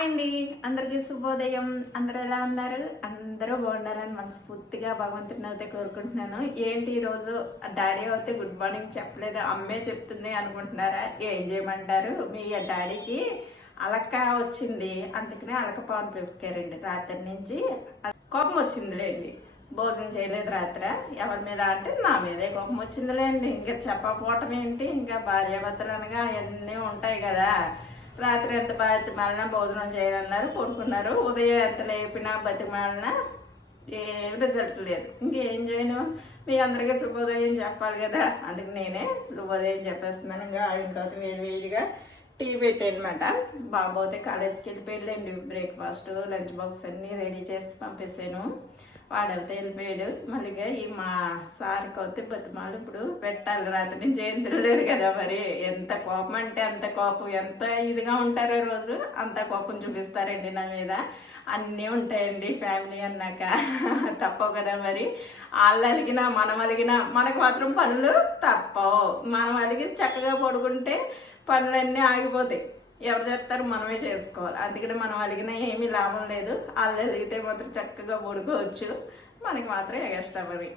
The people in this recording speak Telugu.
హాయ్ అండి, అందరికీ శుభోదయం. అందరూ ఎలా ఉన్నారు? అందరూ బాగుండాలని మనస్ఫూర్తిగా భగవంతుడిని అయితే కోరుకుంటున్నాను. ఏంటి ఈరోజు డాడీ అయితే గుడ్ మార్నింగ్ చెప్పలేదు, అమ్మే చెప్తుంది అనుకుంటున్నారా? ఏం చేయమంటారు, మీ డాడీకి అలక వచ్చింది, అందుకనే అలక పాలు పెట్టుకారండి. రాత్రి నుంచి కోపం వచ్చిందిలేండి, భోజనం చేయలేదు రాత్రి. ఎవరి మీద అంటే నా మీదే కోపం వచ్చిందిలేండి. ఇంకా చెప్పకపోవటం ఏంటి, ఇంకా భార్యాభర్తలు అనగా అవన్నీ ఉంటాయి కదా. రాత్రి ఎంత బతిమాలినా భోజనం చేయాలన్నారు, పడుకున్నారు. ఉదయం ఎంత లేపినా బతిమాలినా ఏం రిజల్ట్ లేదు. ఇంకేం చేయను, మీ అందరికీ శుభోదయం చెప్పాలి కదా, అందుకు నేనే శుభోదయం చెప్పేస్తున్నాను. ఇంకా ఇంకా వేడిగా టీ పెట్టానమాట. బాబు అయితే కాలేజీకి వెళ్ళిపోయాడులేండి. బ్రేక్ఫాస్ట్ లంచ్ బాక్స్ అన్నీ రెడీ చేసి పంపేసాను. వాడైతే వెళ్ళిపోయాడు. మళ్ళీ ఈ మా సార్కి అయితే బతిమాలు ఇప్పుడు పెట్టాలి. రాత్రి నుంచి ఏం తినలేదు కదా, మరి ఎంత కోపం అంటే అంత కోపం. ఎంత ఇదిగా ఉంటారో రోజు అంత కోపం చూపిస్తారండి నా మీద. అన్నీ ఉంటాయండి ఫ్యామిలీ అన్నాక, తప్పవు కదా. మరి వాళ్ళు అలిగినా మనం అలిగినా మనకు మాత్రం పనులు తప్పవు. మనం అలిగి చక్కగా పడుకుంటే పనులన్నీ ఆగిపోతాయి. ఎవరు చేస్తారు, మనమే చేసుకోవాలి. అందుకని మనం అలిగినా ఏమీ లాభం లేదు. వాళ్ళు అలిగితే మాత్రం చక్కగా పడుకోవచ్చు, మనకి మాత్రం ఎగస్ట్రా పని.